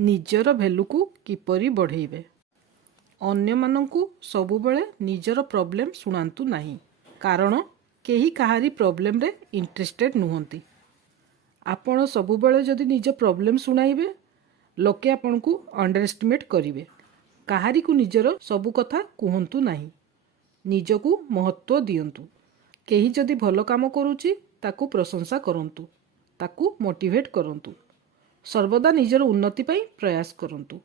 ନିଜର ଭ୍ୟାଲୁକୁ କିପରି ବଢ଼େଇବେ। ଅନ୍ୟମାନଙ୍କୁ ସବୁବେଳେ ନିଜର ପ୍ରୋବ୍ଲେମ୍ ଶୁଣାନ୍ତୁ ନାହିଁ, କାରଣ କେହି କାହାରି ପ୍ରୋବ୍ଲେମ୍ରେ ଇଣ୍ଟରେଷ୍ଟେଡ୍ ନୁହନ୍ତି। ଆପଣ ସବୁବେଳେ ଯଦି ନିଜ ପ୍ରୋବ୍ଲେମ୍ ଶୁଣାଇବେ, ଲୋକେ ଆପଣଙ୍କୁ ଅଣ୍ଡରଏଷ୍ଟିମେଟ୍ କରିବେ। କାହାରିକୁ ନିଜର ସବୁ କଥା କୁହନ୍ତୁ ନାହିଁ। ନିଜକୁ ମହତ୍ତ୍ୱ ଦିଅନ୍ତୁ। କେହି ଯଦି ଭଲ କାମ କରୁଛି, ତାକୁ ପ୍ରଶଂସା କରନ୍ତୁ, ତାକୁ ମୋଟିଭେଟ୍ କରନ୍ତୁ। ସର୍ବଦା ନିଜର ଉନ୍ନତି ପାଇଁ ପ୍ରୟାସ କରନ୍ତୁ।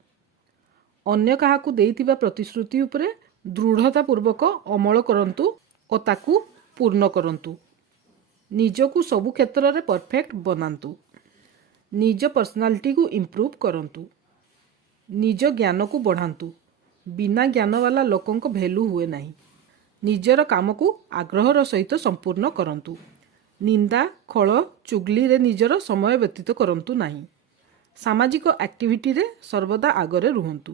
ଅନ୍ୟ କାହାକୁ ଦେଇଥିବା ପ୍ରତିଶ୍ରୁତି ଉପରେ ଦୃଢ଼ତାପୂର୍ବକ ଅମଳ କରନ୍ତୁ ଓ ତାକୁ ପୂର୍ଣ୍ଣ କରନ୍ତୁ। ନିଜକୁ ସବୁ କ୍ଷେତ୍ରରେ ପରଫେକ୍ଟ ବନାନ୍ତୁ। ନିଜ ପର୍ସନାଲିଟିକୁ ଇମ୍ପ୍ରୁଭ୍ କରନ୍ତୁ। ନିଜ ଜ୍ଞାନକୁ ବଢ଼ାନ୍ତୁ। ବିନା ଜ୍ଞାନବାଲା ଲୋକଙ୍କ ଭ୍ୟାଲୁ ହୁଏ ନାହିଁ। ନିଜର କାମକୁ ଆଗ୍ରହର ସହିତ ସମ୍ପୂର୍ଣ୍ଣ କରନ୍ତୁ। ନିନ୍ଦା, ଖଳ, ଚୁଗଲିରେ ନିଜର ସମୟ ବ୍ୟତୀତ କରନ୍ତୁ ନାହିଁ। ସାମାଜିକ ଆକ୍ଟିଭିଟିରେ ସର୍ବଦା ଆଗରେ ରୁହନ୍ତୁ।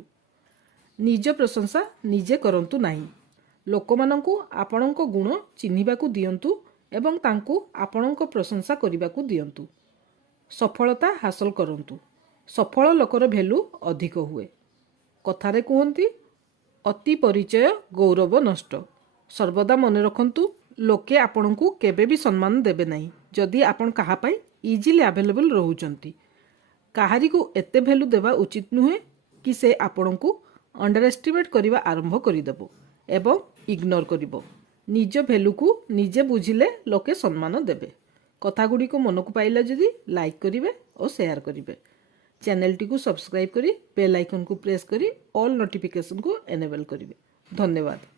ନିଜ ପ୍ରଶଂସା ନିଜେ କରନ୍ତୁ ନାହିଁ। ଲୋକମାନଙ୍କୁ ଆପଣଙ୍କ ଗୁଣ ଚିହ୍ନିବାକୁ ଦିଅନ୍ତୁ ଏବଂ ତାଙ୍କୁ ଆପଣଙ୍କ ପ୍ରଶଂସା କରିବାକୁ ଦିଅନ୍ତୁ। ସଫଳତା ହାସଲ କରନ୍ତୁ। ସଫଳ ଲୋକର ଭ୍ୟାଲୁ ଅଧିକ ହୁଏ। କଥାରେ କୁହନ୍ତି, ଅତି ପରିଚୟ ଗୌରବ ନଷ୍ଟ। ସର୍ବଦା ମନେ ରଖନ୍ତୁ, ଲୋକେ ଆପଣଙ୍କୁ କେବେ ବି ସମ୍ମାନ ଦେବେ ନାହିଁ ଯଦି ଆପଣ କାହା ପାଇଁ ଇଜିଲି ଆଭେଲେବଲ୍ ରହୁଛନ୍ତି। କାହାରିକୁ ଏତେ ଭ୍ୟାଲୁ ଦେବା ଉଚିତ ନୁହେଁ କି ସେ ଆପଣଙ୍କୁ ଅଣ୍ଡରଏଷ୍ଟିମେଟ୍ କରିବା ଆରମ୍ଭ କରିଦେବ ଏବଂ ଇଗ୍ନୋର କରିବ। ନିଜ ଭ୍ୟାଲୁକୁ ନିଜେ ବୁଝିଲେ ଲୋକେ ସମ୍ମାନ ଦେବେ। କଥାଗୁଡ଼ିକ ମନକୁ ପାଇଲା ଯଦି ଲାଇକ୍ କରିବେ ଓ ସେୟାର କରିବେ। ଚ୍ୟାନେଲଟିକୁ ସବସ୍କ୍ରାଇବ୍ କରି ବେଲ୍ ଆଇକନ୍କୁ ପ୍ରେସ୍ କରି ଅଲ୍ ନୋଟିଫିକେସନ୍କୁ ଏନେବଲ୍ କରିବେ। ଧନ୍ୟବାଦ।